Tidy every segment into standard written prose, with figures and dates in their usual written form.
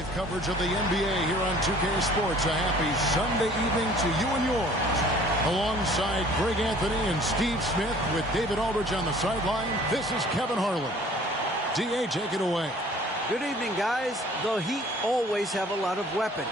Live coverage of the NBA here on 2K Sports. A happy Sunday evening to you and yours. Alongside Greg Anthony and Steve Smith with David Aldridge on the sideline, this is Kevin Harlan. DA, take it away. Good evening, guys. The Heat always have a lot of weapons.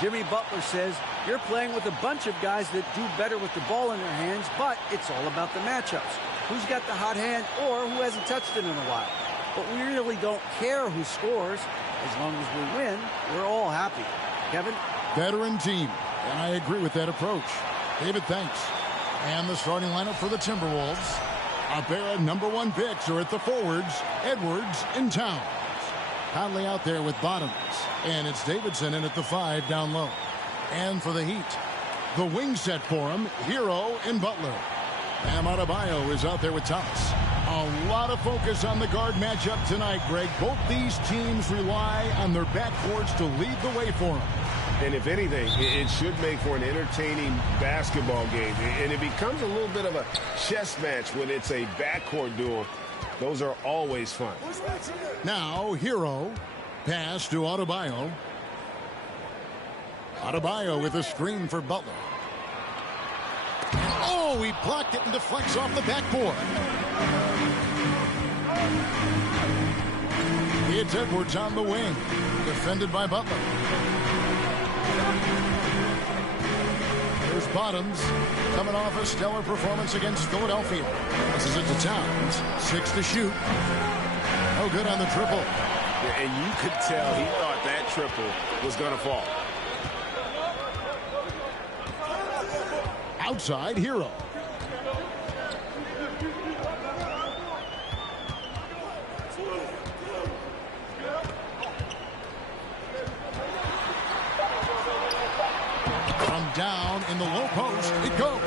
Jimmy Butler says you're playing with a bunch of guys that do better with the ball in their hands, but it's all about the matchups. Who's got the hot hand or who hasn't touched it in a while. But we really don't care who scores. As long as we win, we're all happy. Kevin? Veteran team, and I agree with that approach. David, thanks. And the starting lineup for the Timberwolves. A pair of #1 picks are at the forwards, Edwards and Towns. Conley out there with Bottoms. And it's Davidson in at the 5 down low. And for the Heat, the wing set for him, Hero and Butler. Bam Adebayo is out there with Thomas. A lot of focus on the guard matchup tonight, Greg. Both these teams rely on their backcourts to lead the way for them. And if anything, it should make for an entertaining basketball game. And it becomes a little bit of a chess match when it's a backcourt duel. Those are always fun. Now, Hero. Pass to Adebayo. Adebayo with a screen for Butler. Oh, he blocked it and deflects off the backboard. It's Edwards on the wing. Defended by Butler. Here's Bottoms coming off a stellar performance against Philadelphia. This is it to Towns. 6 to shoot. No good on the triple. Yeah, and you could tell he thought that triple was going to fall. Outside, Hero. From down in the low post, it goes.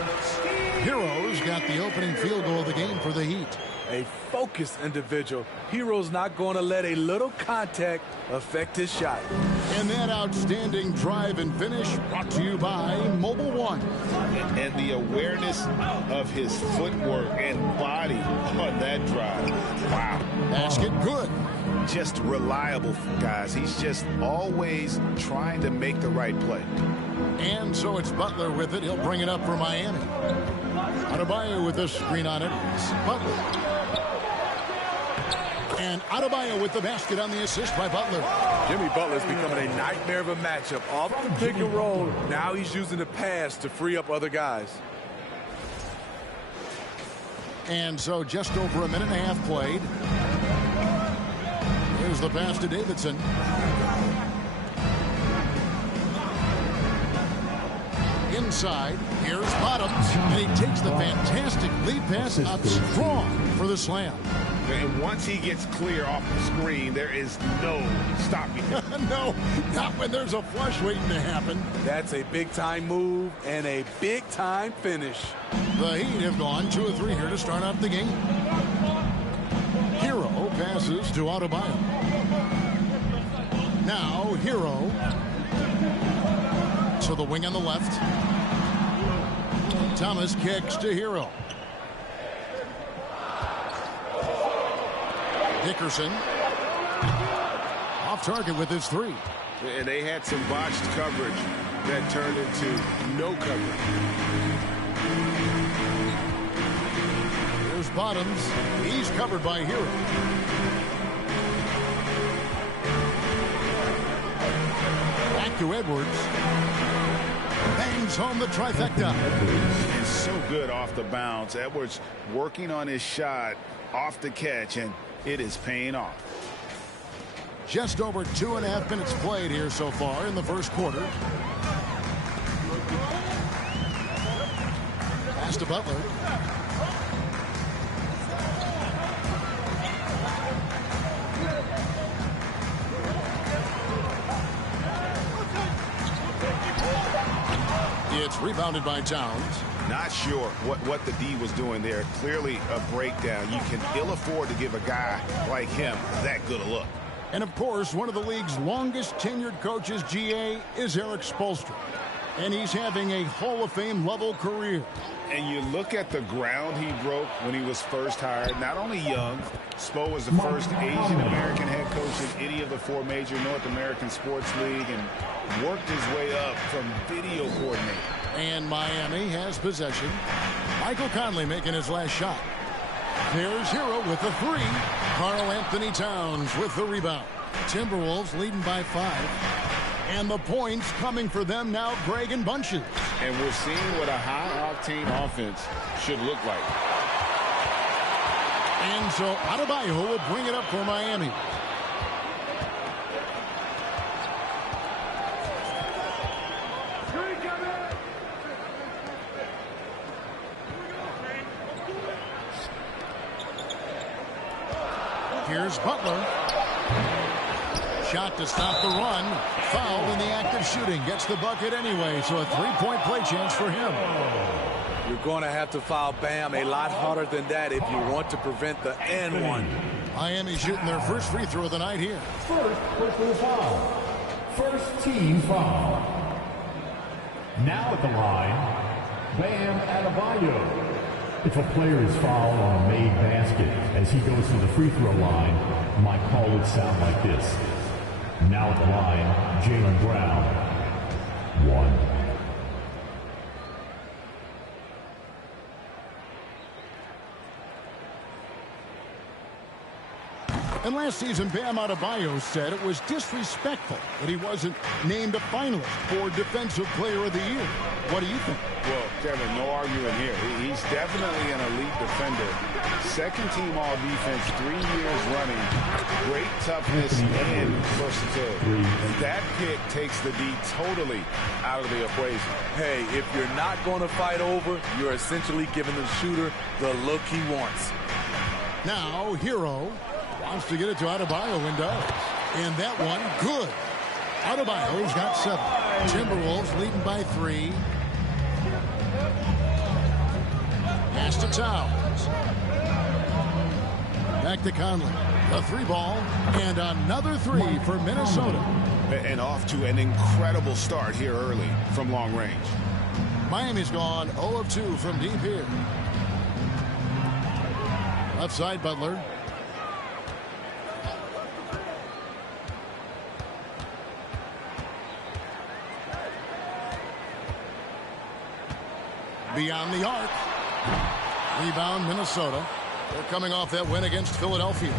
Hero's got the opening field goal of the game for the Heat. A focused individual. Hero's not going to let a little contact affect his shot. And that outstanding drive and finish brought to you by Mobile One. And the awareness of his footwork and body on that drive. Wow. Basket good. Just reliable, guys. He's just always trying to make the right play. And so it's Butler with it. He'll bring it up for Miami. Adebayo with the screen on it. Butler. And Adebayo with the basket on the assist by Butler. Jimmy Butler's becoming a nightmare of a matchup. Off the pick and roll. Now he's using the pass to free up other guys. And so just over a minute and a half played. Here's the pass to Davidson. Inside, here's Bottoms, and he takes the fantastic lead pass up strong for the slam. And once he gets clear off the screen, there is no stopping him. No, not when there's a flush waiting to happen. That's a big-time move and a big-time finish. The Heat have gone 2 of 3 here to start off the game. Hero passes to Adebayo. Now, Hero to the wing on the left. Thomas kicks to Hero. Dickerson off target with his 3. And they had some botched coverage that turned into no coverage. Here's Bottoms. He's covered by Hero. Back to Edwards. Bangs home the trifecta. It's so good off the bounce. Edwards working on his shot off the catch, and it is paying off. Just over 2.5 minutes played here so far in the first quarter. Pass to Butler. It's rebounded by Towns. Not sure what the D was doing there. Clearly a breakdown. You can ill afford to give a guy like him that good a look. And, of course, one of the league's longest tenured coaches, GA, is Eric Spoelstra. And he's having a Hall of Fame level career. And you look at the ground he broke when he was first hired. Not only young, Spo was the first Asian-American head coach in any of the 4 major North American sports league and worked his way up from video coordinator. And Miami has possession. Michael Conley making his last shot. There's Hero with the 3. Karl Anthony Towns with the rebound. Timberwolves leading by 5. And the points coming for them now, Greg, in bunches. And we're seeing what a high-octane offense should look like. And so Adebayo will bring it up for Miami. Here's Butler. Shot to stop the run. Foul in the act of shooting. Gets the bucket anyway, so a 3-point play chance for him. You're going to have to foul Bam a lot harder than that if you want to prevent the and one. Miami shooting their first free throw of the night here. First personal foul. First team foul. Now at the line, Bam Adebayo. If a player is fouled on a made basket as he goes to the free throw line, my call would sound like this. Now at the line, Jaylen Brown. 1. And last season, Bam Adebayo said it was disrespectful that he wasn't named a finalist for Defensive Player of the Year. What do you think? Well, Kevin, no argument here. He's definitely an elite defender. Second team all defense 3 years running. Great toughness and versatility. And that pick takes the D totally out of the equation. Hey, if you're not going to fight over, you're essentially giving the shooter the look he wants. Now, Hero wants to get it to Adebayo and does. And that one, good. Adebayo's got 7. Timberwolves leading by 3. Pass to Towns. Back to Conley. The 3 ball. And another 3 for Minnesota. And off to an incredible start here early from long range. Miami's gone 0 of 2 from deep here. Left side, Butler. Beyond the arc. Rebound, Minnesota. They're coming off that win against Philadelphia.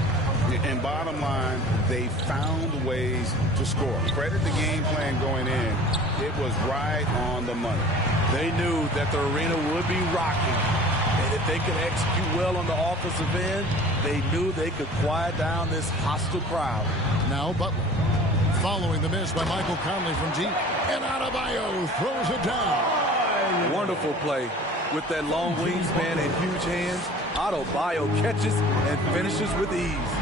And bottom line, they found ways to score. Credit the game plan going in. It was right on the money. They knew that the arena would be rocking. And if they could execute well on the offensive end, they knew they could quiet down this hostile crowd. Now Butler. Following the miss by Michael Conley from deep. And Adebayo throws it down. Wonderful play. With that long wingspan and huge hands, Adebayo catches and finishes with ease.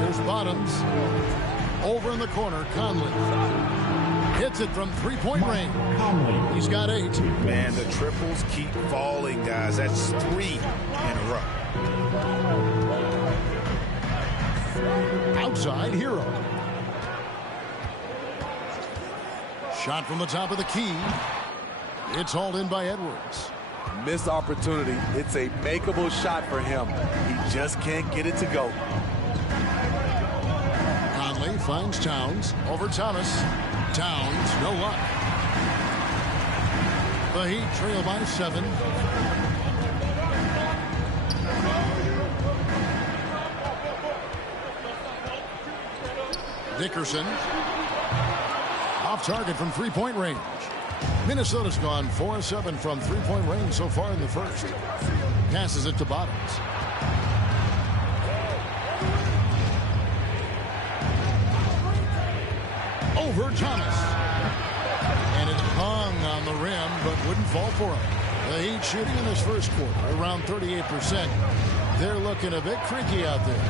There's Bottoms. Over in the corner, Conley. Hits it from 3-point range. He's got 8. Man, the triples keep falling, guys. That's 3 in a row. Outside, Hero. Shot from the top of the key. It's hauled in by Edwards. Missed opportunity. It's a makeable shot for him. He just can't get it to go. Conley finds Towns over Thomas. Towns, no luck. The Heat trail by 7. Dickerson. Off target from 3-point range. Minnesota's gone 4 of 7 from 3-point range so far in the first. Passes it to Bottoms. Over Thomas. And it hung on the rim, but wouldn't fall for him. The Heat shooting in this first quarter around 38%. They're looking a bit creaky out there.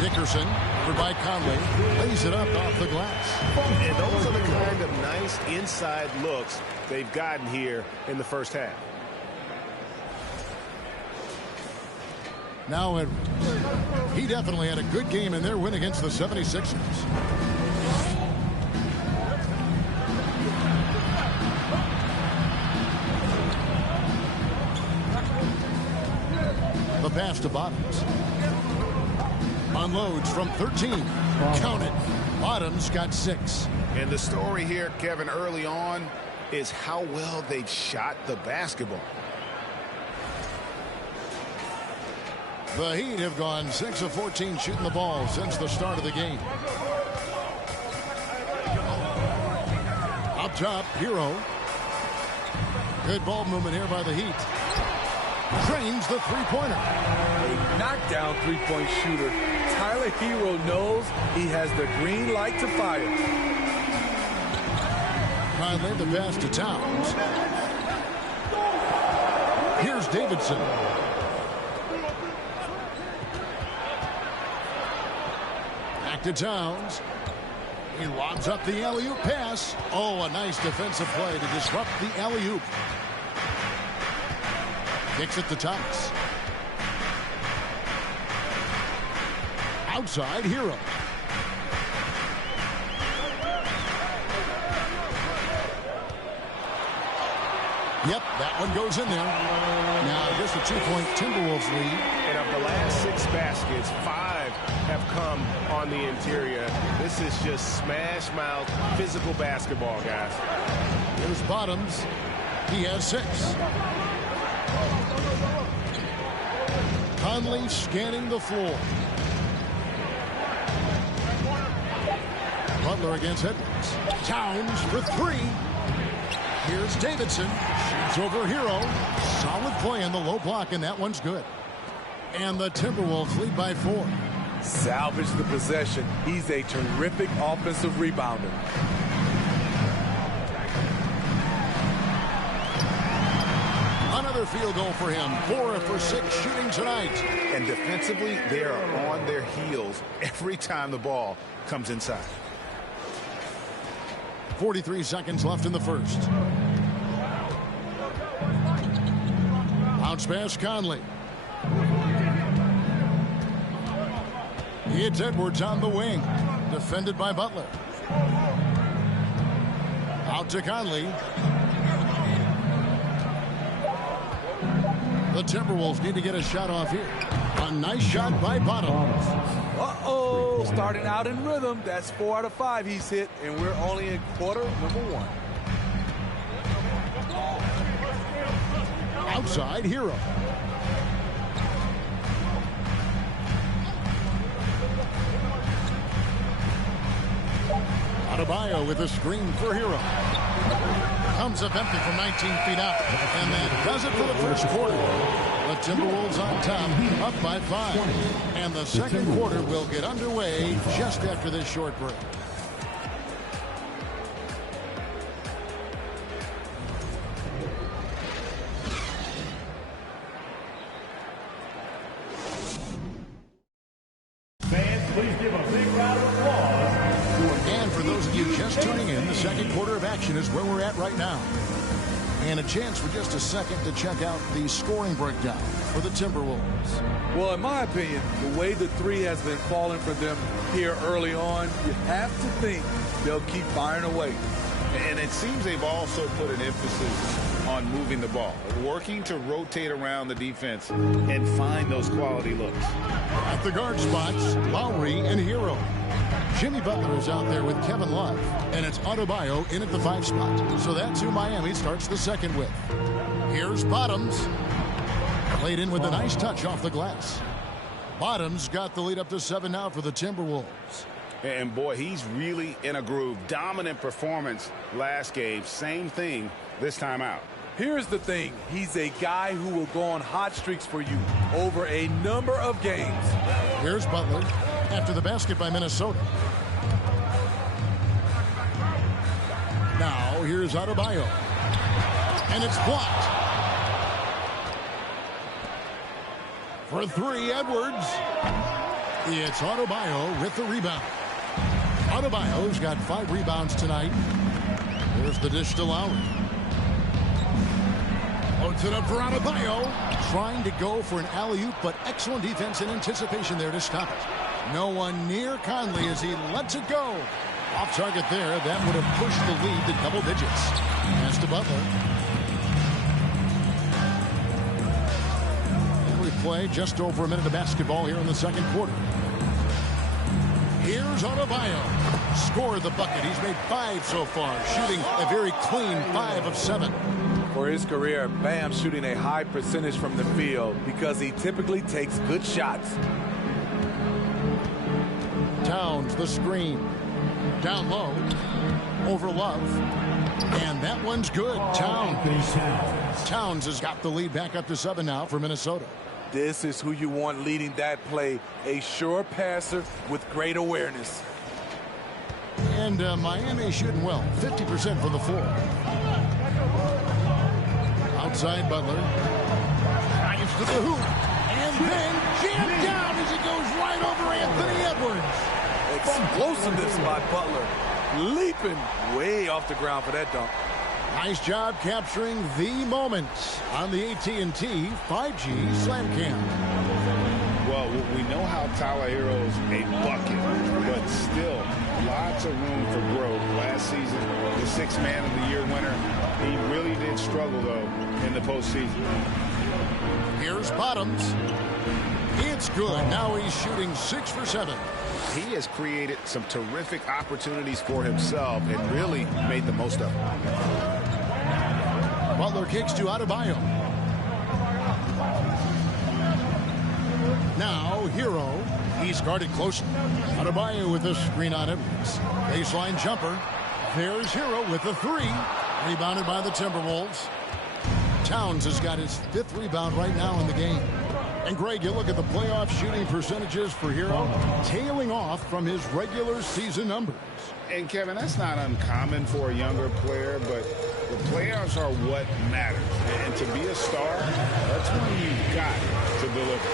Dickerson, over by Conley, lays it up off the glass. And those are the kind of nice inside looks they've gotten here in the first half. Now Edwards. He definitely had a good game in their win against the 76ers. The pass to Bottoms. Unloads from 13. Count it. Bottoms got 6. And the story here, Kevin, early on is how well they've shot the basketball. The Heat have gone 6 of 14 shooting the ball since the start of the game. Up top, Hero. Good ball movement here by the Heat. Drains the three-pointer. A knockdown three-point shooter. Tyler Hero knows he has the green light to fire. Conley, the pass to Towns. Here's Davidson. Back to Towns. He lobs up the alley-oop pass. Oh, a nice defensive play to disrupt the alley-oop. Kicks it to Thomas. Outside, Hero. Yep, that one goes in there. Now just a 2-point Timberwolves lead. And of the last 6 baskets, 5 have come on the interior. This is just smash mouth physical basketball, guys. Here's Bottoms. He has 6. Conley scanning the floor. Butler against Edwards. Towns for 3. Here's Davidson. Shoots over Hero. Solid play in the low block, and that one's good. And the Timberwolves lead by 4. Salvage the possession. He's a terrific offensive rebounder. Another field goal for him. 4 for 6 shooting tonight. And defensively, they are on their heels every time the ball comes inside. 43 seconds left in the first. Bounce pass, Conley. It's Edwards on the wing. Defended by Butler. Out to Conley. The Timberwolves need to get a shot off here. A nice shot by Bottoms. Uh-oh, starting out in rhythm. That's 4 out of 5 he's hit, and we're only in quarter number 1. Outside, Hero. Adebayo with a screen for Hero. Comes up empty from 19 feet out. And that does it for the first quarter. The Timberwolves on top, up by 5. And the second quarter will get underway just after this short break. Fans, please give a big round of applause. And for those of you just tuning in, the second quarter of action is where we're at right now. And a chance for just a second to check out the scoring breakdown for the Timberwolves. Well, in my opinion, the way the 3 has been falling for them here early on, you have to think they'll keep firing away. And it seems they've also put an emphasis on moving the ball, working to rotate around the defense and find those quality looks. At the guard spots, Lowry and Hero. Jimmy Butler is out there with Kevin Love, and it's Adebayo in at the 5 spot. So that's who Miami starts the second with. Here's Bottoms. Played in with a nice touch off the glass. Bottoms got the lead up to 7 now for the Timberwolves. And boy, he's really in a groove. Dominant performance last game. Same thing this time out. Here's the thing. He's a guy who will go on hot streaks for you over a number of games. Here's Butler after the basket by Minnesota. Now here's Adebayo. And it's blocked. For 3, Edwards. It's Adebayo with the rebound. Adebayo's got 5 rebounds tonight. There's the dish to Lowry. Puts it up for Adebayo. Trying to go for an alley-oop, but excellent defense and anticipation there to stop it. No one near Conley as he lets it go. Off target there. That would have pushed the lead to double digits. Pass to Butler. And we play just over a minute of basketball here in the second quarter. Here's Adebayo. Scored the bucket. He's made 5 so far, shooting a very clean 5 of 7. For his career, Bam shooting a high percentage from the field because he typically takes good shots. Towns, the screen. Down low. Over Love. And that one's good. Towns has got the lead back up to 7 now for Minnesota. This is who you want leading that play. A sure passer with great awareness. And Miami shooting well. 50% from the floor. Outside Butler. Drives to the hoop. And then jammed down as it goes right over Anthony Edwards. Explosiveness by Butler. Leaping way off the ground for that dunk. Nice job capturing the moments on the AT&T 5G Slam Cam. Well, we know how Tyler Hero's a bucket, but still lots of room for growth. Last season, the 6th Man of the Year winner. He really did struggle, though, in the postseason. Here's Bottoms. It's good. Now he's shooting 6 for 7. He has created some terrific opportunities for himself and really made the most of them. Butler kicks to Adebayo. Now Hero. He's guarded closely. Adebayo with a screen on Edwards. Baseline jumper. There's Hero with a 3. Rebounded by the Timberwolves. Towns has got his 5th rebound right now in the game. And Greg, you look at the playoff shooting percentages for Hero, tailing off from his regular season numbers. And Kevin, that's not uncommon for a younger player, but the playoffs are what matters. And to be a star, that's when you've got to deliver.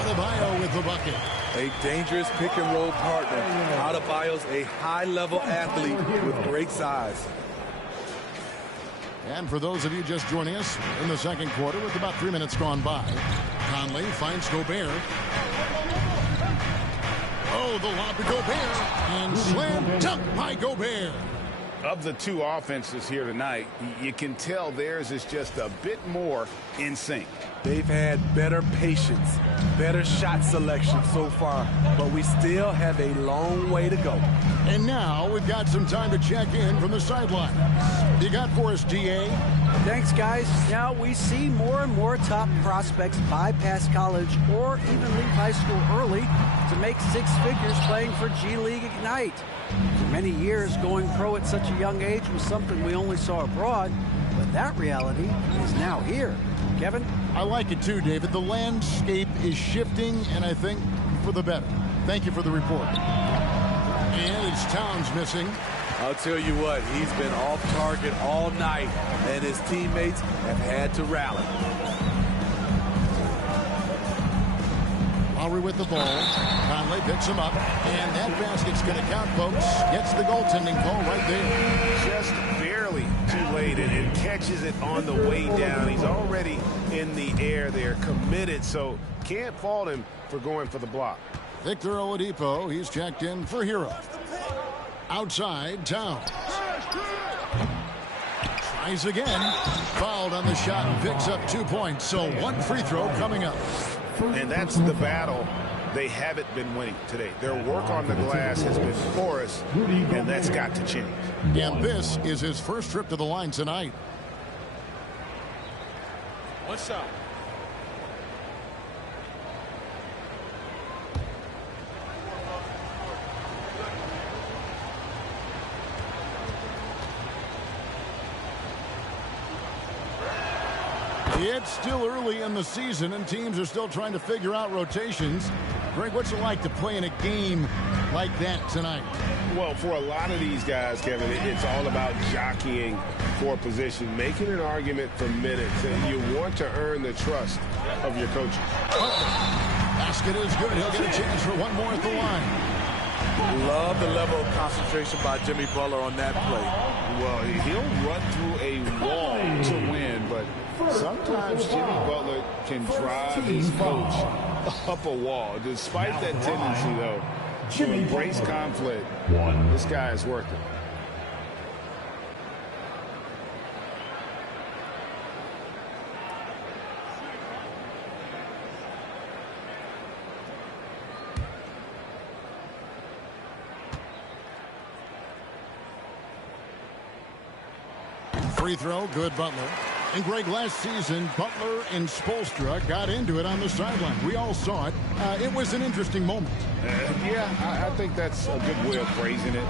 Adebayo with the bucket. A dangerous pick-and-roll partner. Adebayo's a high-level athlete with great size. And for those of you just joining us in the second quarter with about 3 minutes gone by, Conley finds Gobert. Oh, the lob to Gobert. And slam dunk by Gobert. Of the 2 offenses here tonight, you can tell theirs is just a bit more in sync. They've had better patience, better shot selection so far, but we still have a long way to go. And now we've got some time to check in from the sideline. You got for us, DA? Thanks, guys. Now we see more and more top prospects bypass college or even leave high school early to make 6 figures playing for G League Ignite. For many years, going pro at such a young age was something we only saw abroad, but that reality is now here. Kevin? I like it too, David. The landscape is shifting, and I think for the better. Thank you for the report. And it's Towns missing. I'll tell you what, he's been off target all night, and his teammates have had to rally. Lowry with the ball. Conley picks him up, and that basket's going to count, folks. Gets the goaltending call right there. Just barely too late and catches it on the way down. He's already in the air there, committed, so can't fault him for going for the block. Victor Oladipo, he's checked in for Hero. Outside, Towns. Tries again. Fouled on the shot and picks up 2 points. So 1 free throw coming up. And that's the battle they haven't been winning today. Their work on the glass has been porous, and that's got to change. And this is his first trip to the line tonight. What's up? It's still early in the season, and teams are still trying to figure out rotations. Greg, what's it like to play in a game like that tonight? Well, for a lot of these guys, Kevin, it's all about jockeying for position, making an argument for minutes, and you want to earn the trust of your coaches. Basket is good. He'll get a chance for one more at the line. Love the level of concentration by Jimmy Butler on that play. Well, he'll run through a wall to win, but Sometimes Jimmy Butler can drive his coach up a wall. Despite that tendency, though, to embrace conflict, this guy is worth it. Free throw, good Butler. And Greg, last season, Butler and Spoelstra got into it on the sideline. We all saw it. It was an interesting moment. Yeah, I think that's a good way of phrasing it.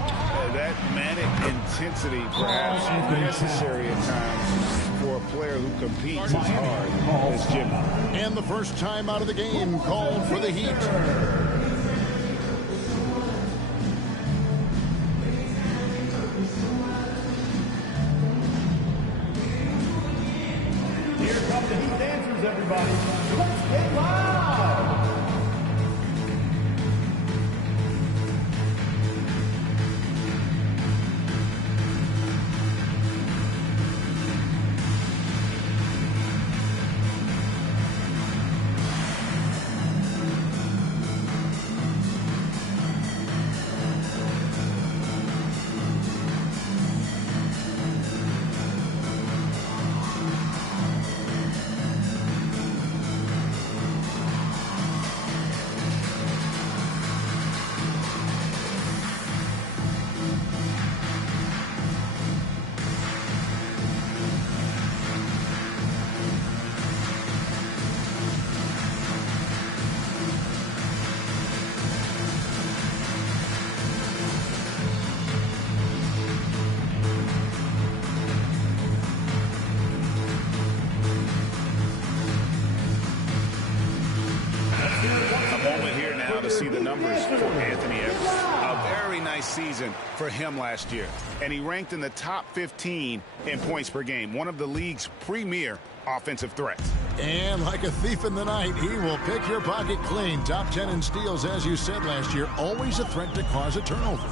That manic intensity perhaps necessary at times for a player who competes as hard as Jimmy. And the first time out of the game called for the Heat. Everybody, let's get loud! To see the numbers for Anthony Edwards. A very nice season for him last year. And he ranked in the top 15 in points per game, one of the league's premier offensive threats. And like a thief in the night, he will pick your pocket clean. Top 10 in steals, as you said last year, always a threat to cause a turnover.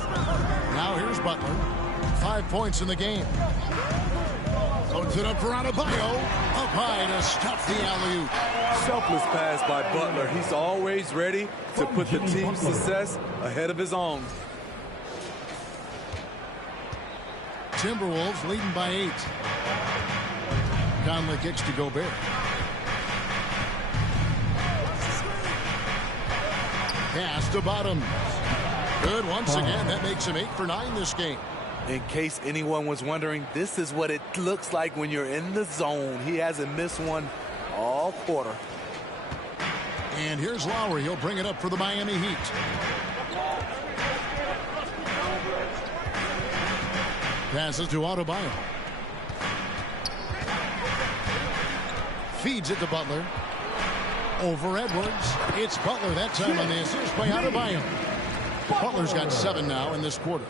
Now here's Butler. 5 points in the game. Loads it up for Adebayo. Up high to stop the alley-oop. Selfless pass by Butler. He's always ready to put the team's success ahead of his own. Timberwolves leading by 8. Conley kicks to Gobert. Pass to Bottoms. Good once again. That makes him 8 for 9 this game. In case anyone was wondering, this is what it looks like when you're in the zone. He hasn't missed one all quarter. And here's Lowry. He'll bring it up for the Miami Heat. Passes to Adebayo. Feeds it to Butler. Over Edwards. It's Butler that time on the assist by Adebayo. Butler's got 7 now in this quarter.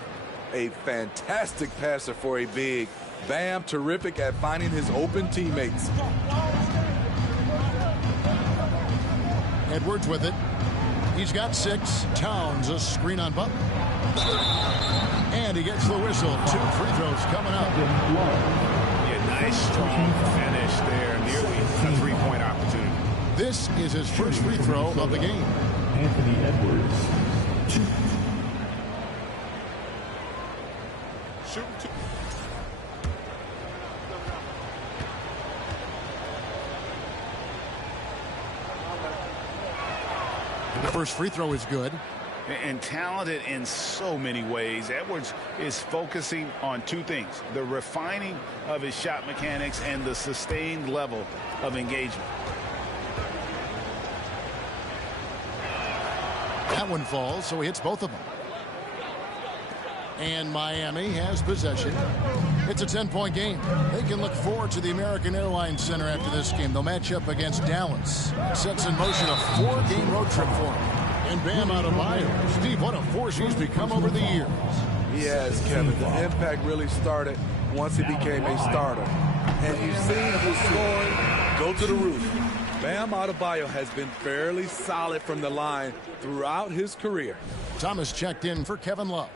A fantastic passer for a big. Bam, terrific at finding his open teammates. Edwards with it. He's got 6. Towns a screen on Butler. And he gets the whistle. 2 free throws coming up. Yeah, nice strong finish there. Nearly a 3-point opportunity. This is his first free throw of the game. Anthony Edwards. The first free throw is good. And talented in so many ways. Edwards is focusing on 2 things: the refining of his shot mechanics and the sustained level of engagement. That one falls, so he hits both of them. And Miami has possession. It's a 10-point game. They can look forward to the American Airlines Center after this game. They'll match up against Dallas. Sets in motion a 4-game road trip for them. And Bam Adebayo. Steve, what a force he's become over the years. He has, Kevin. The impact really started once he became a starter. And you've seen his scoring go to the roof. Bam Adebayo has been fairly solid from the line throughout his career. Thomas checked in for Kevin Love.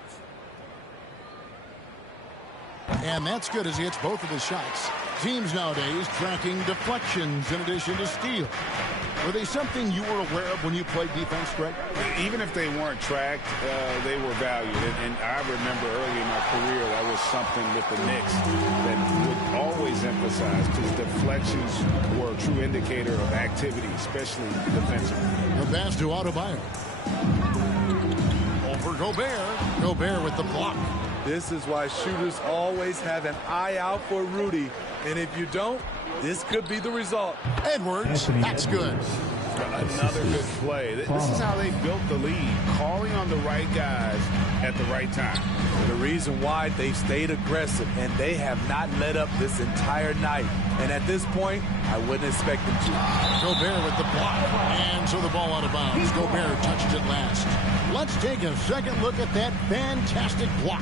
And that's good as he hits both of his shots. Teams nowadays tracking deflections in addition to steals. Were they something you were aware of when you played defense, Greg? Even if they weren't tracked, they were valued. And I remember early in my career, that was something with the Knicks that would always emphasize, because deflections were a true indicator of activity, especially defensively. The pass to Adebayo. Over Gobert. Gobert with the block. This is why shooters always have an eye out for Rudy. And if you don't, this could be the result. Edwards, that's good. Another good play. This is how they built the lead, calling on the right guys at the right time. The reason why they stayed aggressive, and they have not let up this entire night. And at this point, I wouldn't expect them to. Gobert with the block. And so the ball out of bounds. Gobert touched it last. Let's take a second look at that fantastic block.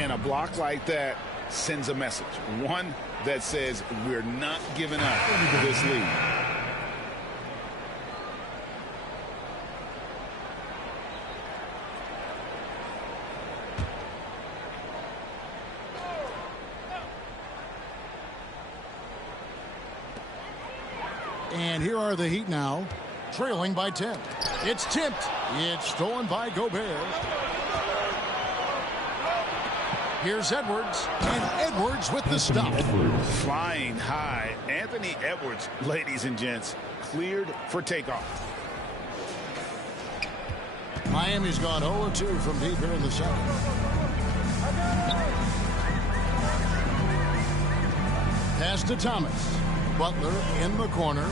And a block like that sends a message. One that says we're not giving up this lead. And here are the Heat now, trailing by 10. It's tipped. It's stolen by Gobert. Here's Edwards, and Edwards with the stop. Flying high. Anthony Edwards, ladies and gents, cleared for takeoff. Miami's gone 0-2 from deep here in the second. Pass to Thomas. Butler in the corner.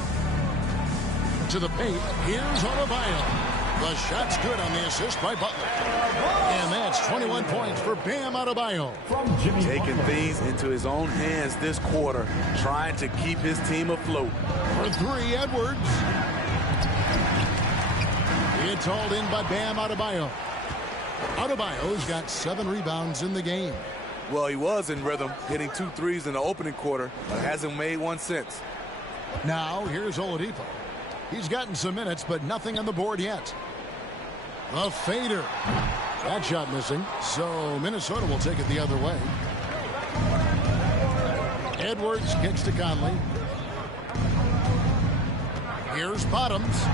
To the paint. Here's Adebayo. The shot's good on the assist by Butler. And that's 21 points for Bam Adebayo. Taking things into his own hands this quarter, trying to keep his team afloat. For three, Edwards. It's hauled in by Bam Adebayo. Adebayo's got 7 rebounds in the game. Well, he was in rhythm, hitting 2 threes in the opening quarter, but hasn't made one since. Now, here's Oladipo. He's gotten some minutes, but nothing on the board yet. The fader. That shot missing, so Minnesota will take it the other way. Edwards kicks to Conley. Here's Bottoms.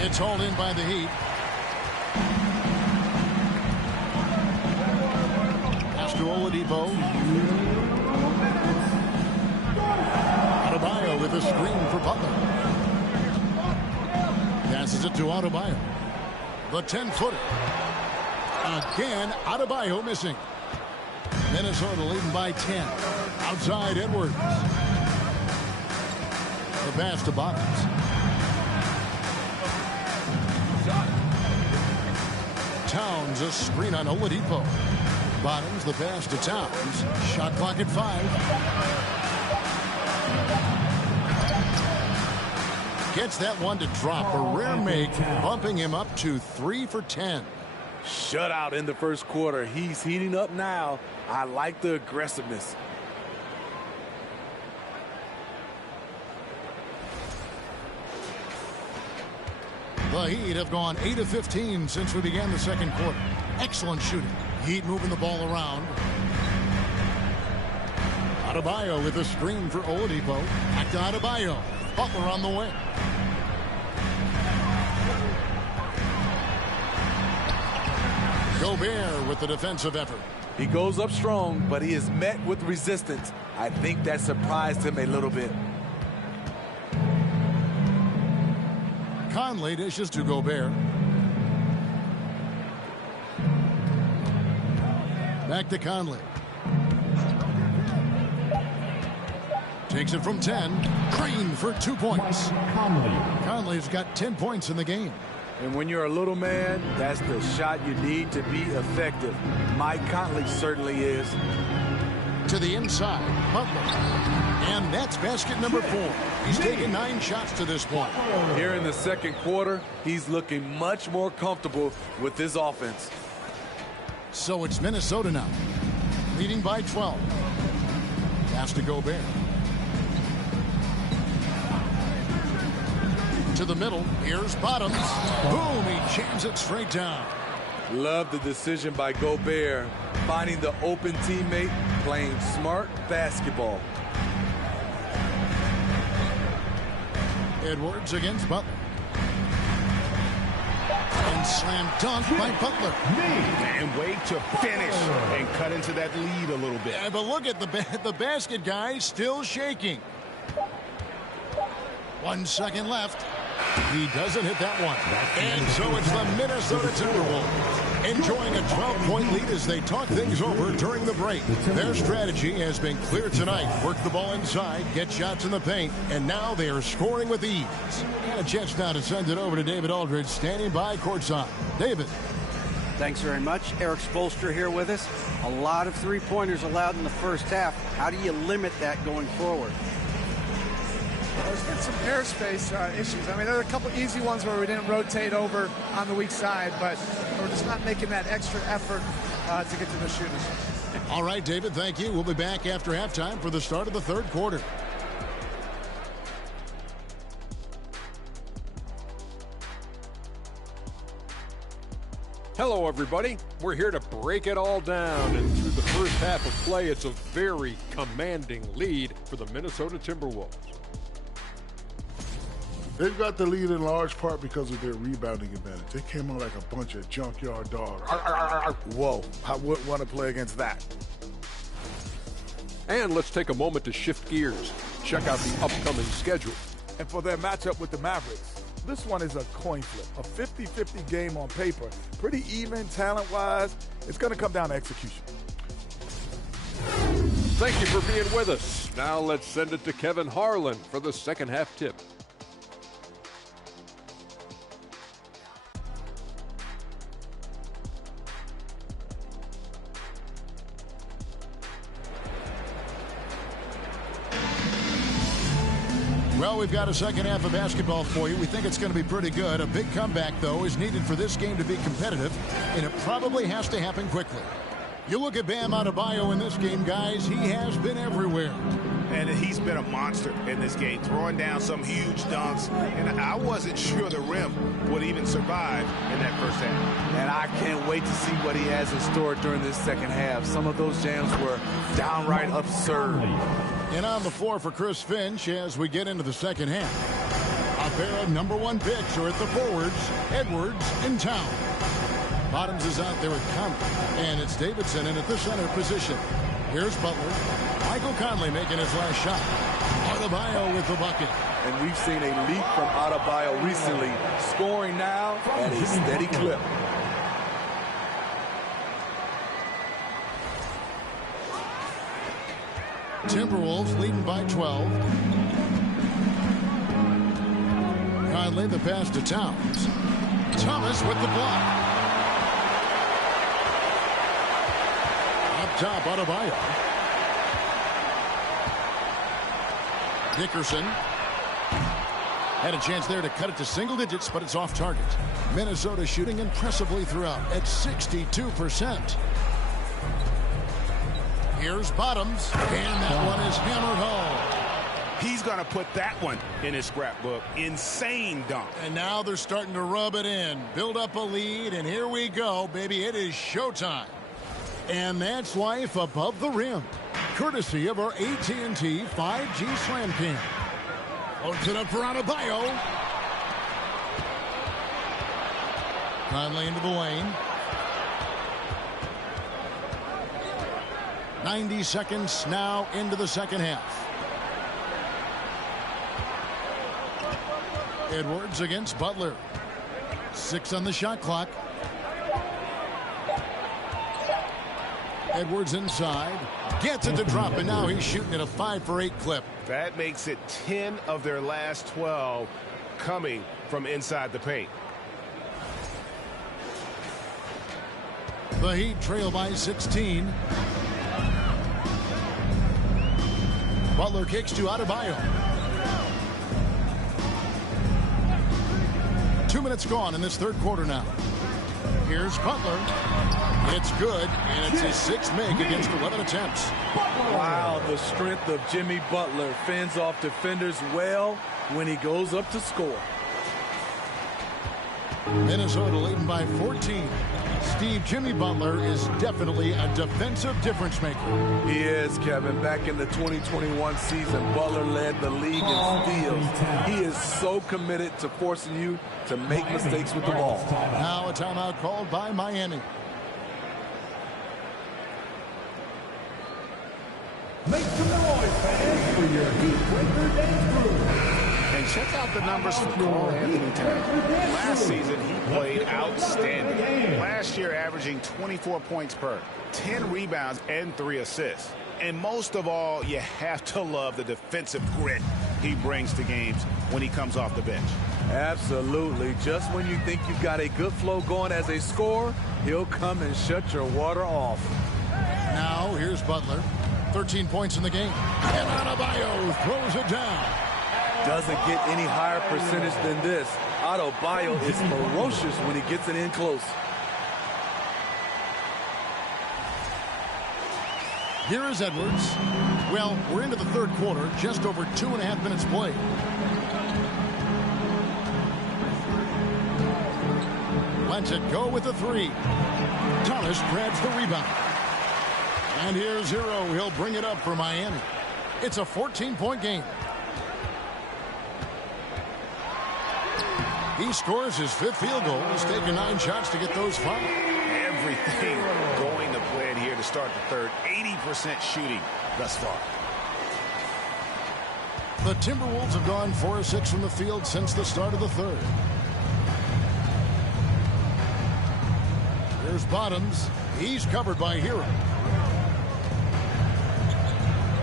It's hauled in by the Heat. Pass to Oladipo. Adebayo with a screen for Butler. Passes it to Adebayo. The 10-footer. Again, Adebayo missing. Minnesota leading by 10. Outside Edwards. The pass to Bottoms. Towns a screen on Oladipo. Bottoms the pass to Towns. Shot clock at 5. Gets that one to drop. A rare make, bumping him up to 3 for 10. Shutout in the first quarter. He's heating up now. I like the aggressiveness. The Heat have gone 8 of 15 since we began the second quarter. Excellent shooting. Heat moving the ball around. Adebayo with a screen for Oladipo. Back to Adebayo. Butler on the wing. Gobert with the defensive effort. He goes up strong, but he is met with resistance. I think that surprised him a little bit. Conley dishes to Gobert. Back to Conley. Takes it from 10. Green for 2 points. Conley's got 10 points in the game. And when you're a little man, that's the shot you need to be effective. Mike Conley certainly is. To the inside, Butler. And that's basket number 4. He's taken 9 shots to this point. Here in the second quarter, he's looking much more comfortable with his offense. So it's Minnesota now, leading by 12. Pass to Gobert. To the middle. Here's Bottoms. Boom, he jams it straight down. Love the decision by Gobert, finding the open teammate playing smart basketball. Edwards against Butler. And slam dunk by Butler. And way to finish and cut into that lead a little bit. Yeah, but look at the basket, guys, still shaking. 1 second left. He doesn't hit that one. And so it's the Minnesota Timberwolves enjoying a 12-point lead as they talk things over during the break. Their strategy has been clear tonight. Work the ball inside, get shots in the paint, and now they are scoring with ease. And a chance now to send it over to David Aldridge, standing by courtside. David. Thanks very much. Eric Spoelstra here with us. A lot of three-pointers allowed in the first half. How do you limit that going forward? There's been some airspace issues. I mean, there are a couple easy ones where we didn't rotate over on the weak side, but we're just not making that extra effort to get to the shooters. All right, David, thank you. We'll be back after halftime for the start of the third quarter. Hello, everybody. We're here to break it all down, and through the first half of play, it's a very commanding lead for the Minnesota Timberwolves. They've got the lead in large part because of their rebounding advantage. They came on like a bunch of junkyard dogs. Whoa, I wouldn't want to play against that. And let's take a moment to shift gears. Check out the upcoming schedule. And for their matchup with the Mavericks, this one is a coin flip, a 50-50 game on paper. Pretty even talent-wise. It's going to come down to execution. Thank you for being with us. Now let's send it to Kevin Harlan for the second half tip. Well, we've got a second half of basketball for you. We think it's going to be pretty good. A big comeback, though, is needed for this game to be competitive, and it probably has to happen quickly. You look at Bam Adebayo in this game, guys. He has been everywhere. And he's been a monster in this game, throwing down some huge dunks. And I wasn't sure the rim would even survive in that first half. And I can't wait to see what he has in store during this second half. Some of those jams were downright absurd. And on the floor for Chris Finch as we get into the second half. A pair of #1 picks are at the forwards, Edwards and Town. Bottoms is out there with Conley, and it's Davidson in at the center position. Here's Butler. Michael Conley making his last shot. Adebayo with the bucket. And we've seen a leap from Adebayo recently, scoring now at a steady clip. Timberwolves leading by 12. Conley the pass to Towns. Thomas with the block. Up top, Adebayo. Dickerson had a chance there to cut it to single digits, but it's off target. Minnesota shooting impressively throughout at 62%. Here's Bottoms, and that one is hammered home. He's going to put that one in his scrapbook. Insane dunk. And now they're starting to rub it in, build up a lead, and here we go, baby. It is showtime. And that's life above the rim, courtesy of our AT&T 5G Slam Cam. Opens it up for Adebayo. Conley into the lane. 90 seconds now into the second half. Edwards against Butler. 6 on the shot clock. Edwards inside. Gets it to drop, and now he's shooting at a 5 for 8 clip. That makes it 10 of their last 12 coming from inside the paint. The Heat trail by 16. Butler kicks to Adebayo. 2 minutes gone in this third quarter now. Here's Butler. It's good, and it's his 6th make against 11 attempts. Wow, the strength of Jimmy Butler fends off defenders well when he goes up to score. Minnesota leading by 14. Steve, Jimmy Butler is definitely a defensive difference maker. He is, Kevin. Back in the 2021 season, Butler led the league in steals. He is so committed to forcing you to make mistakes with the ball. Now a timeout called by Miami. Make some noise, fans, for your Heat Breaker dance crew. And check out the numbers for Carl Anthony Towns. Last season, he played outstanding. Last year, averaging 24 points per, 10 rebounds, and 3 assists. And most of all, you have to love the defensive grit he brings to games when he comes off the bench. Absolutely. Just when you think you've got a good flow going as a scorer, he'll come and shut your water off. Now here's Butler. 13 points in the game. And Adebayo throws it down. Doesn't get any higher percentage than this. Adebayo is ferocious when he gets it in close. Here is Edwards. Well, we're into the third quarter, just over 2.5 minutes played. Lets it go with the three. Thomas grabs the rebound. And here's Hero. He'll bring it up for Miami. It's a 14-point game. He scores his 5th field goal. He's taken 9 shots to get those 5. Everything going to plan here to start the third. 80% shooting thus far. The Timberwolves have gone 4 of 6 from the field since the start of the third. Here's Bottoms. He's covered by Hero.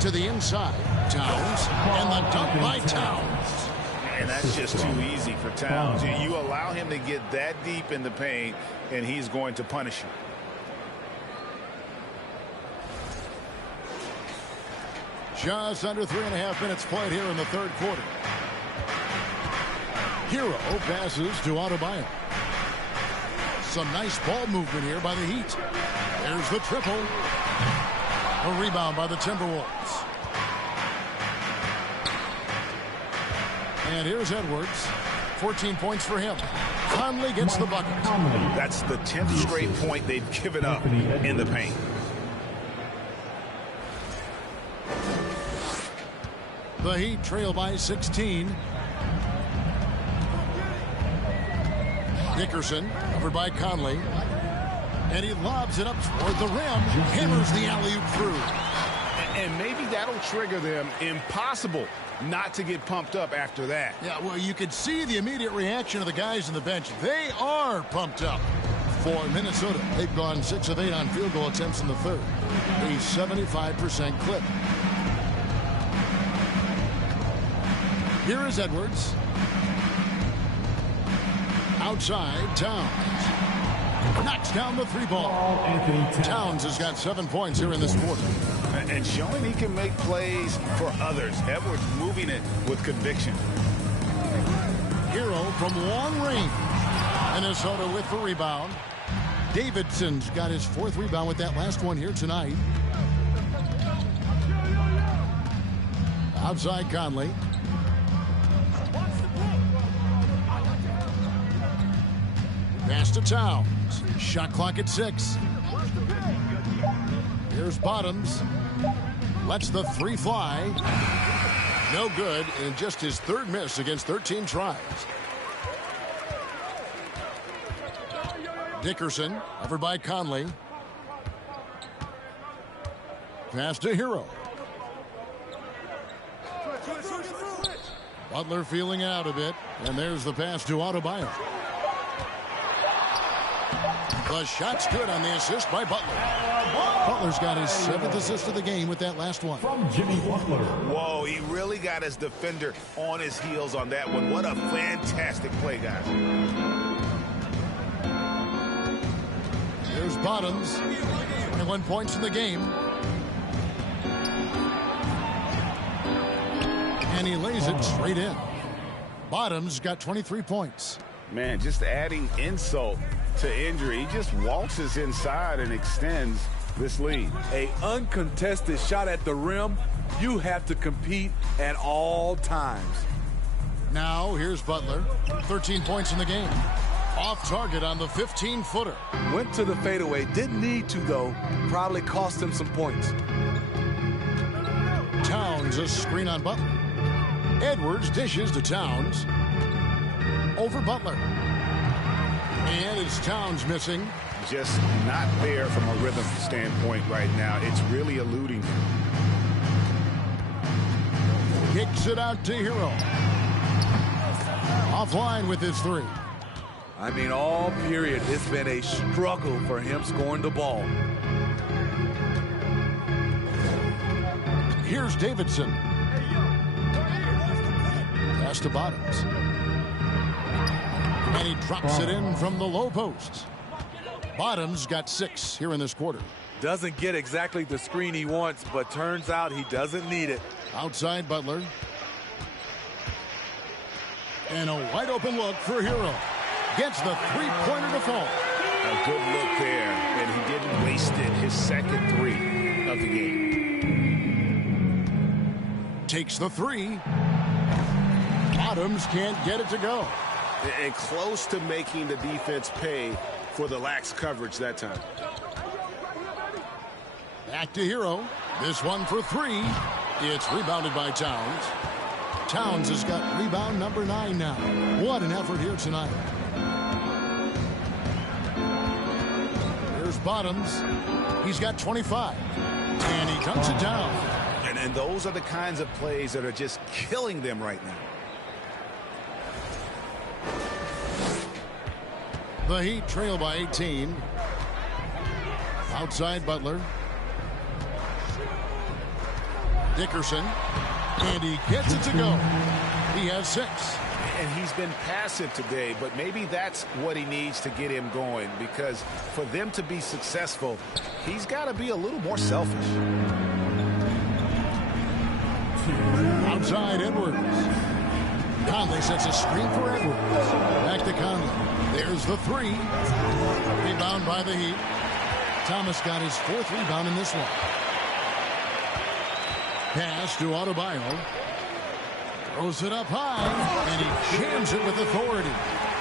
To the inside. Towns. And the dunk by Towns. And that's just too easy for Towns. You allow him to get that deep in the paint, and he's going to punish you. Just under 3.5 minutes played here in the third quarter. Hero passes to Adebayo. Some nice ball movement here by the Heat. There's the triple. A rebound by the Timberwolves. And here's Edwards. 14 points for him. Conley gets the bucket. That's the 10th straight point they've given up in the paint. The Heat trail by 16. Dickerson covered by Conley. And he lobs it up toward the rim. Hammers the alley-oop through. And maybe that'll trigger them. Impossible not to get pumped up after that. Yeah, well, you could see the immediate reaction of the guys on the bench. They are pumped up. For Minnesota, they've gone 6 of 8 on field goal attempts in the third. A 75% clip. Here is Edwards. Outside, Towns. Knocks down the 3-ball. Towns has got 7 points here in this quarter. And showing he can make plays for others. Edwards moving it with conviction. Hero from long range. Minnesota with the rebound. Davidson's got his 4th rebound with that last one here tonight. Outside Conley. Pass to Towns. Shot clock at 6. Here's Bottoms. Lets the 3 fly. No good, and just his 3rd miss against 13 tries. Dickerson, covered by Conley. Pass to Hero. Butler feeling out a bit, and there's the pass to Adebayo. The shot's good on the assist by Butler. Butler's got his 7th assist of the game with that last one. From Jimmy Butler. Whoa, he really got his defender on his heels on that one. What a fantastic play, guys. Here's Bottoms. 21 points in the game. And he lays it straight in. Bottoms got 23 points. Man, just adding insult to injury. He just waltzes inside and extends this lead. A uncontested shot at the rim. You have to compete at all times. Now here's Butler. 13 points in the game. Off target on the 15-footer. Went to the fadeaway. Didn't need to, though. Probably cost him some points. Towns a screen on Butler. Edwards dishes to Towns. Over Butler. And it's Towns missing. Just not there from a rhythm standpoint right now. It's really eluding him. Kicks it out to Hero. Offline with his three. I mean, all period, it's been a struggle for him scoring the ball. Here's Davidson. Pass to Bottoms. And he drops it in from the low post. Bottoms got 6 here in this quarter. Doesn't get exactly the screen he wants, but turns out he doesn't need it. Outside Butler. And a wide open look for Hero. Gets the three-pointer to fall. A good look there, and he didn't waste it. His second 3 of the game. Takes the 3. Bottoms can't get it to go. And close to making the defense pay for the lax coverage that time. Back to Hero. This one for 3. It's rebounded by Towns. Towns has got rebound number 9 now. What an effort here tonight. Here's Bottoms. He's got 25. And he dunks it down. And those are the kinds of plays that are just killing them right now. The Heat trail by 18. Outside Butler. Dickerson. And he gets it to go. He has 6. And he's been passive today, but maybe that's what he needs to get him going, because for them to be successful, he's got to be a little more selfish. Outside Edwards. Conley sets a screen for Edwards. Back to Conley. There's the 3. Rebound by the Heat. Thomas got his 4th rebound in this one. Pass to Adebayo. Throws it up high, and he jams it with authority.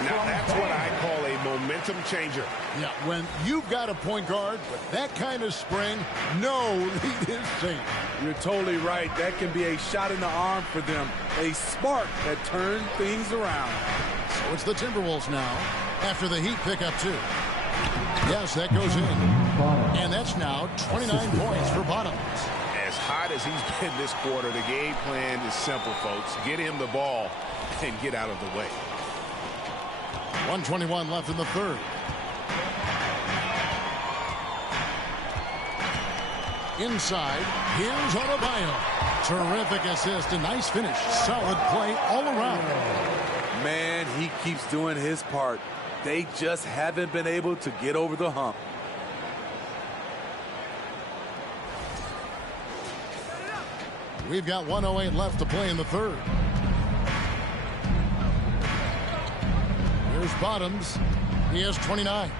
Now that's what I call a momentum changer. Yeah, when you've got a point guard with that kind of spring, no lead is safe. You're totally right. That can be a shot in the arm for them. A spark that turns things around. So it's the Timberwolves now after the Heat pick up 2. Yes, that goes in. And that's now 29 points for Bottoms. As hot as he's been this quarter, the game plan is simple, folks. Get him the ball and get out of the way. 1:21 left in the third. Inside, here's Adebayo. Terrific assist, a nice finish. Solid play all around. Man, he keeps doing his part. They just haven't been able to get over the hump. We've got 1:08 left to play in the third. Here's Bottoms. He has 29.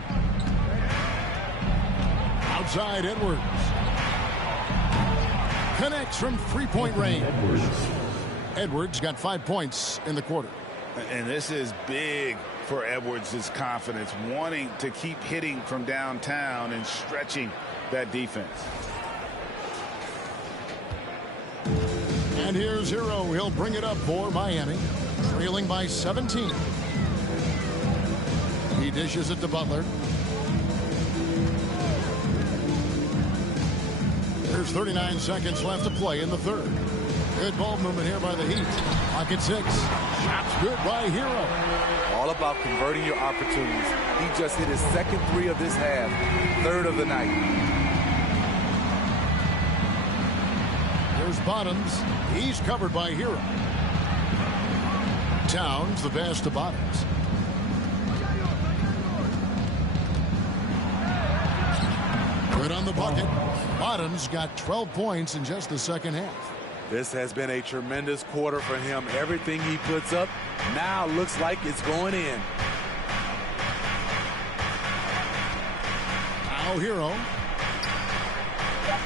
Outside Edwards. Connects from three-point range. Edwards got 5 points in the quarter. And this is big for Edwards' confidence, wanting to keep hitting from downtown and stretching that defense. And here's Hero. He'll bring it up for Miami, trailing by 17. He dishes it to Butler. There's 39 seconds left to play in the third. Good ball movement here by the Heat. Pocket 6. Shots good by Hero. All about converting your opportunities. He just hit his second 3 of this half, 3rd of the night. Here's Bottoms. He's covered by Hero. Towns, the pass to Bottoms. Good on the bucket. Bottoms got 12 points in just the second half. This has been a tremendous quarter for him. Everything he puts up now looks like it's going in. Now Hero.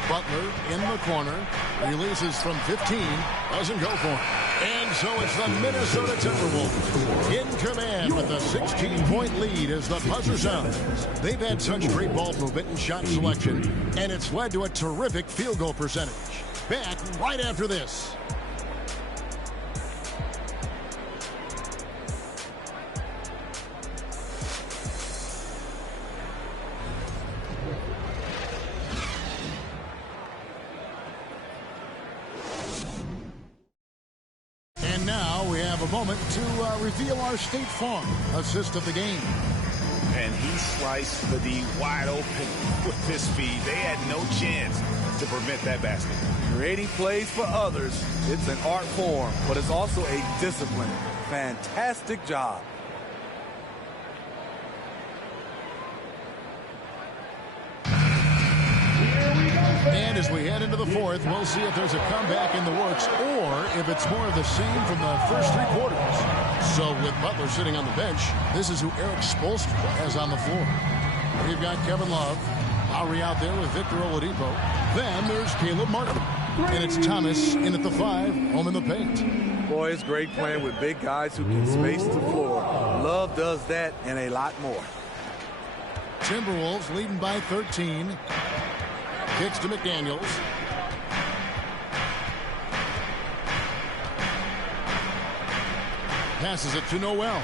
Butler in the corner. Releases from 15. Doesn't go for it. And so it's the Minnesota Timberwolves in command with a 16-point lead as the buzzer sounds. They've had such great ball movement and shot selection, and it's led to a terrific field goal percentage. Back right after this. And now we have a moment to reveal our State Farm assist of the game. And he sliced the D wide open with his speed. They had no chance to prevent that basket. Creating plays for others, it's an art form, but it's also a discipline. Fantastic job. And as we head into the fourth, we'll see if there's a comeback in the works or if it's more of the same from the first three quarters. So with Butler sitting on the bench, this is who Eric Spoelstra has on the floor. We've got Kevin Love, Lowry out there with Victor Oladipo. Then there's Caleb Martin. And it's Thomas in at the 5, home in the paint. Boy, it's great playing with big guys who can space the floor. Love does that and a lot more. Timberwolves leading by 13. Kicks to McDaniels. Passes it to Noel.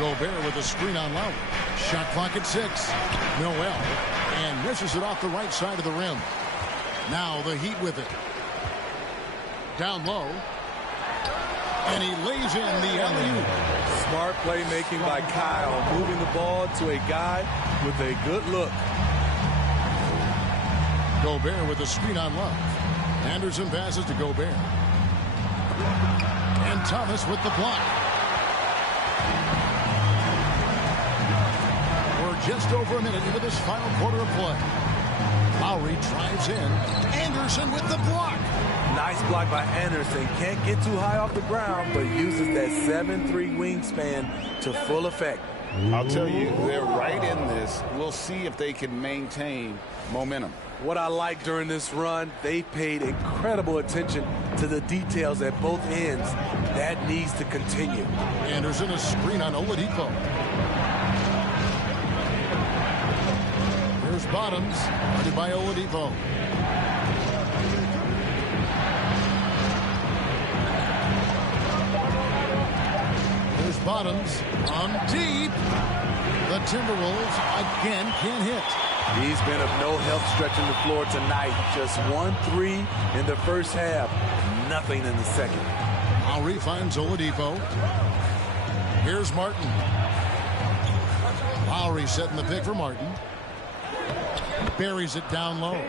Gobert with a screen on Lowry. Shot clock at 6. Noel. And misses it off the right side of the rim. Now the Heat with it. Down low. And he lays in the alley-oop. Smart playmaking by Kyle, moving the ball to a guy with a good look. Gobert with a screen on Love. Anderson passes to Gobert. And Thomas with the block. We're just over a minute into this final quarter of play. Lowry drives in. Anderson with the block. Nice block by Anderson. Can't get too high off the ground, but uses that 7'3" wingspan to full effect. I'll tell you, they're right in this. We'll see if they can maintain momentum. What I like during this run, they paid incredible attention to the details at both ends. That needs to continue. Anderson a screen on Oladipo. Here's Bottoms, guarded by Oladipo. Here's Bottoms on deep. The Timberwolves again can't hit. He's been of no help stretching the floor tonight. Just 1 3 in the first half. Nothing in the second. Lowry finds Oladipo. Here's Martin. Lowry setting the pick for Martin. Buries it down low.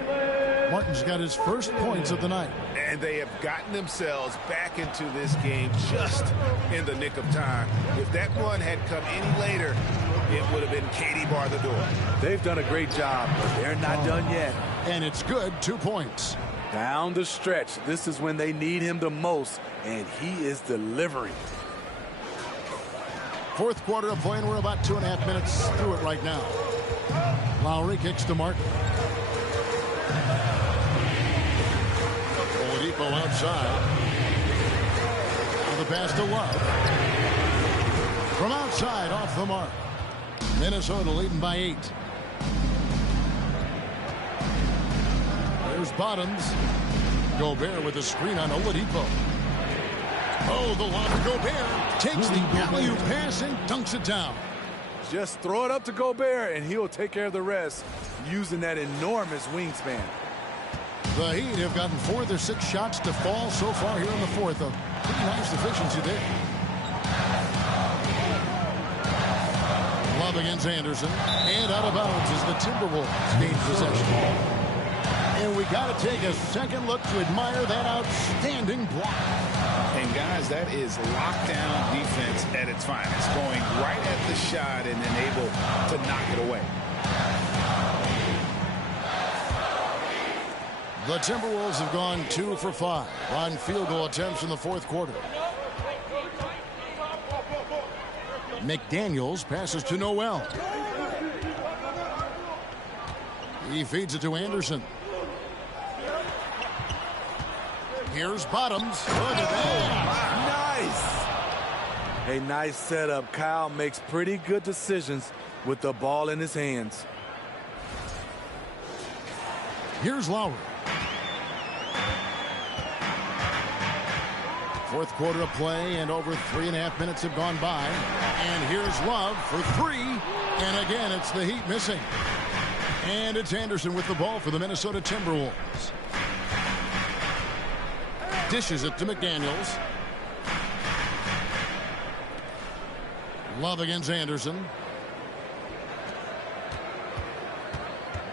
Martin's got his first points of the night. And they have gotten themselves back into this game just in the nick of time. If that one had come any later, it would have been Katie bar the door. They've done a great job, but they're not done yet. And it's good, 2 points. Down the stretch, this is when they need him the most, and he is delivering. Fourth quarter of play, and we're about 2.5 minutes through it right now. Lowry kicks to Martin. Oladipo outside. Now the pass to Love. From outside, off the mark. Minnesota leading by 8. There's Bottoms. Gobert with a screen on Oladipo. Oh, the lob to Gobert. Takes the alley-oop pass and dunks it down. Just throw it up to Gobert, and he'll take care of the rest using that enormous wingspan. The Heat have gotten 4 of their 6 shots to fall so far here in the fourth. A pretty nice efficiency there. Love against Anderson. And out of bounds as the Timberwolves gain possession. And we got to take a second look to admire that outstanding block. And guys, that is lockdown defense at its finest. Going right at the shot and then able to knock it away. The Timberwolves have gone 2 for 5 on field goal attempts in the fourth quarter. McDaniels passes to Noel. He feeds it to Anderson. Here's Bottoms. Look at that. Nice. A nice setup. Kyle makes pretty good decisions with the ball in his hands. Here's Lowry. Fourth quarter of play, and over 3.5 minutes have gone by. And here's Love for three. And again, it's the Heat missing. And it's Anderson with the ball for the Minnesota Timberwolves. Dishes it to McDaniels. Love against Anderson.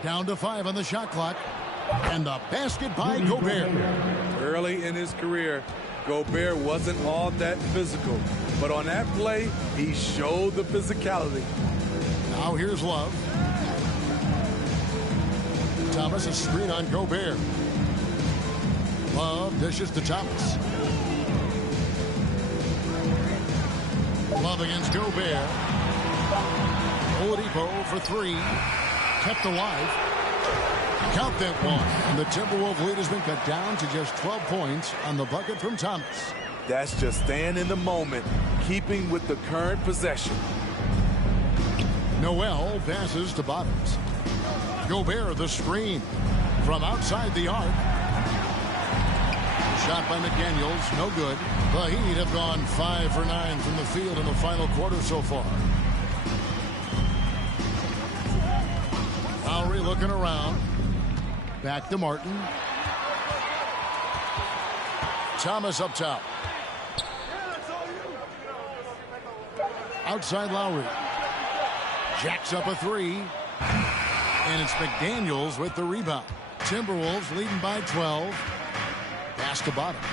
Down to 5 on the shot clock. And the basket by Gobert. Early in his career, Gobert wasn't all that physical. But on that play, he showed the physicality. Now here's Love. Thomas, a screen on Gobert. Love dishes to Thomas. Love against Gobert. Oladipo for three. Kept alive. Count that one. And the Timberwolves lead has been cut down to just 12 points on the bucket from Thomas. That's just staying in the moment, keeping with the current possession. Noel passes to Bottoms. Gobert the screen from outside the arc. Shot by McDaniels, no good. The Heat have gone 5 for 9 from the field in the final quarter so far. Lowry looking around. Back to Martin. Thomas up top. Outside Lowry. Jacks up a three. And it's McDaniels with the rebound. Timberwolves leading by 12. Pass to Bottoms.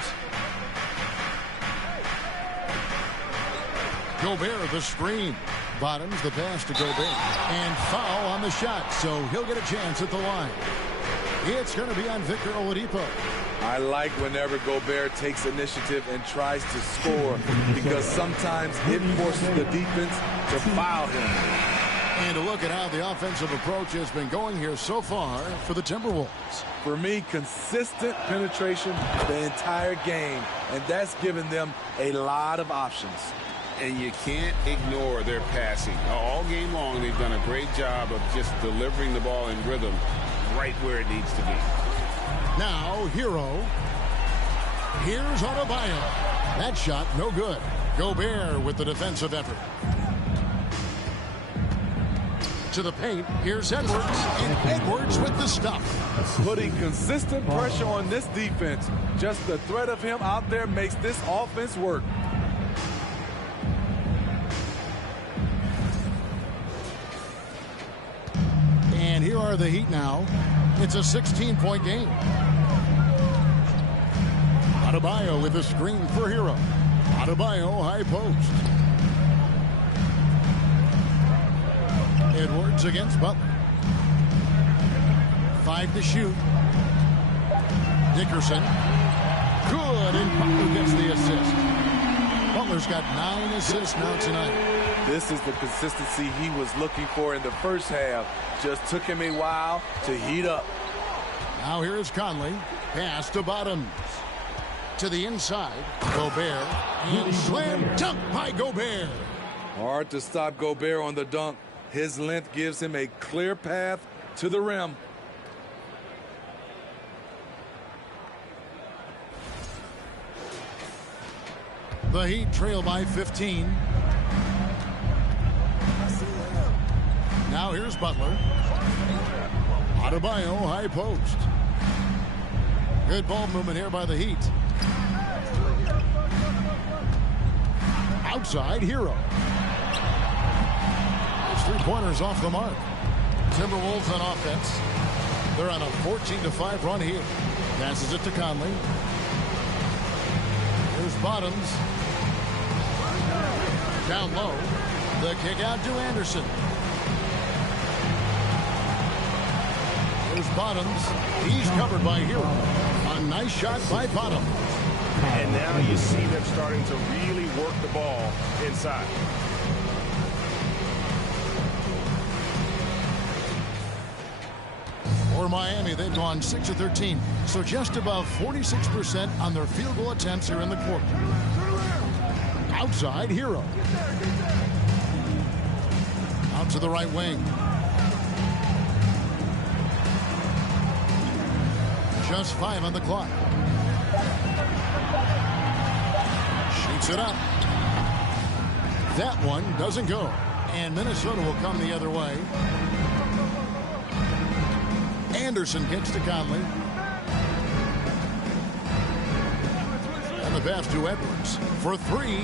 Gobert the screen. Bottoms the pass to Gobert. And foul on the shot, so he'll get a chance at the line. It's going to be on Victor Oladipo. I like whenever Gobert takes initiative and tries to score because sometimes it forces the defense to foul him. And to look at how the offensive approach has been going here so far for the Timberwolves. For me, consistent penetration the entire game, and that's given them a lot of options. And you can't ignore their passing. All game long, they've done a great job of just delivering the ball in rhythm right where it needs to be. Now, Hero. Here's Adebayo. That shot, no good. Gobert with the defensive effort. To the paint, here's Edwards, and Edwards with the stuff. Putting consistent pressure on this defense. Just the threat of him out there makes this offense work. And here are the Heat now. It's a 16-point game. Adebayo with a screen for Hero. Adebayo high post. Edwards against Butler. 5 to shoot. Dickerson. Good, and Butler gets the assist. Butler's got 9 assists now tonight. This is the consistency he was looking for in the first half. Just took him a while to heat up. Now here's Conley. Pass to Bottoms. To the inside. Gobert. And slam dunk by Gobert. Hard to stop Gobert on the dunk. His length gives him a clear path to the rim. The Heat trail by 15. Now here's Butler. Adebayo high post. Good ball movement here by the Heat. Outside Hero. His three-pointers off the mark. Timberwolves on offense. They're on a 14-5 run here. Passes it to Conley. Here's Bottoms. Down low. The kick out to Anderson. Here's Bottoms. He's covered by Hero. A nice shot by Bottoms. And now you see them starting to really work the ball inside. For Miami, they've gone 6 of 13, so just above 46% on their field goal attempts here in the quarter. Outside, Hero. Out to the right wing. Just 5 on the clock. Shoots it up. That one doesn't go. And Minnesota will come the other way. Anderson kicks to Conley. And the pass to Edwards for 3.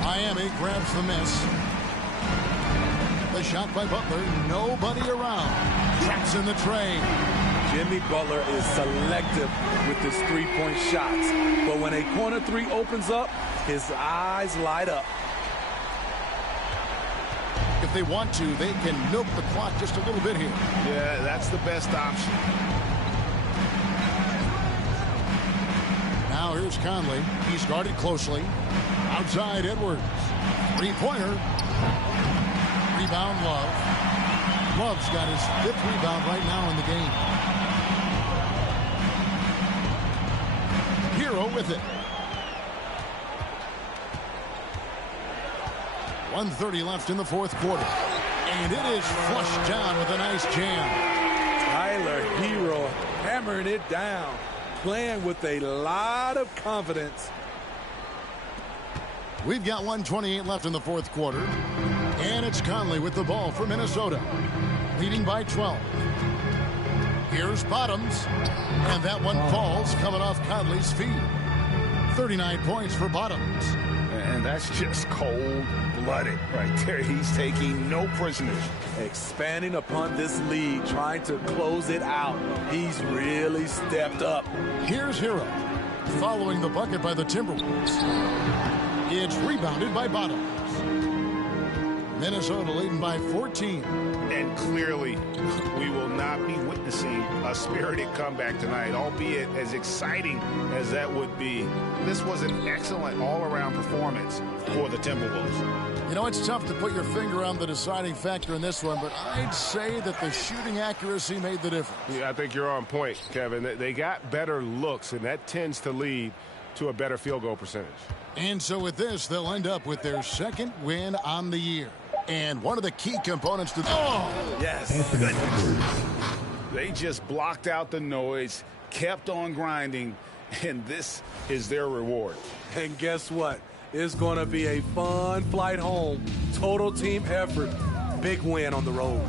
Miami grabs the miss. The shot by Butler. Nobody around. Traps in the tray. Jimmy Butler is selective with his three-point shots. But when a corner three opens up, his eyes light up. If they want to, they can milk the clock just a little bit here. Yeah, that's the best option. Now here's Conley. He's guarded closely. Outside Edwards. Three-pointer. Rebound Love. Love's got his 5th rebound right now in the game. Hero with it. 1:30 left in the 4th quarter. And it is flushed down with a nice jam. Tyler Hero hammering it down. Playing with a lot of confidence. We've got 1:28 left in the 4th quarter. And it's Conley with the ball for Minnesota. Leading by 12. Here's Bottoms. And that one falls coming off Conley's feet. 39 points for Bottoms. And that's just cold-blooded right there. He's taking no prisoners. Expanding upon this lead, trying to close it out. He's really stepped up. Here's Hero. Following the bucket by the Timberwolves. It's rebounded by Bottoms. Minnesota leading by 14. And clearly, we will not be witnessing a spirited comeback tonight, albeit as exciting as that would be. This was an excellent all-around performance for the Timberwolves. You know, it's tough to put your finger on the deciding factor in this one, but I'd say that the shooting accuracy made the difference. Yeah, I think you're on point, Kevin. They got better looks, and that tends to lead to a better field goal percentage. And so with this, they'll end up with their 2nd win on the year. And one of the key components to yes, they just blocked out the noise, kept on grinding, and this is their reward. And guess what? It's going to be a fun flight home. Total team effort. Big win on the road.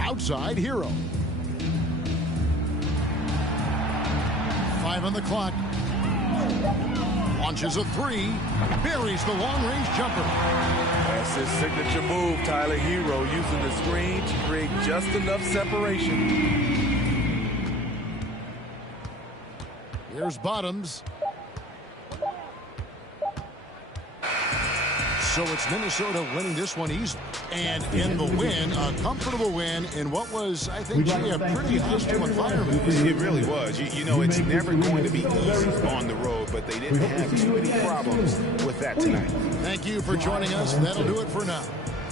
Outside Hero. 5 on the clock. Launches a 3. Buries the long-range jumper. That's his signature move, Tyler Hero, using the screen to create just enough separation. Here's Bottoms. So it's Minnesota winning this one easily. And in the win, a comfortable win in what was, I think, a pretty hostile environment. It really was. You know, it's never going to be easy on the road, but they didn't have too many problems with that tonight. Thank you for joining us. That'll do it for now.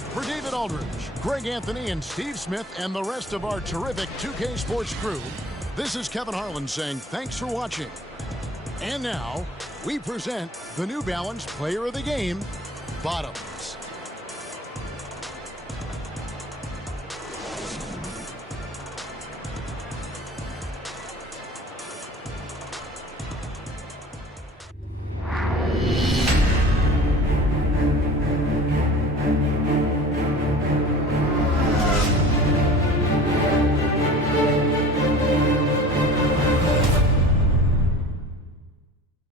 For David Aldridge, Greg Anthony, and Steve Smith, and the rest of our terrific 2K Sports crew, this is Kevin Harlan saying thanks for watching. And now, we present the New Balance Player of the Game, Bottoms.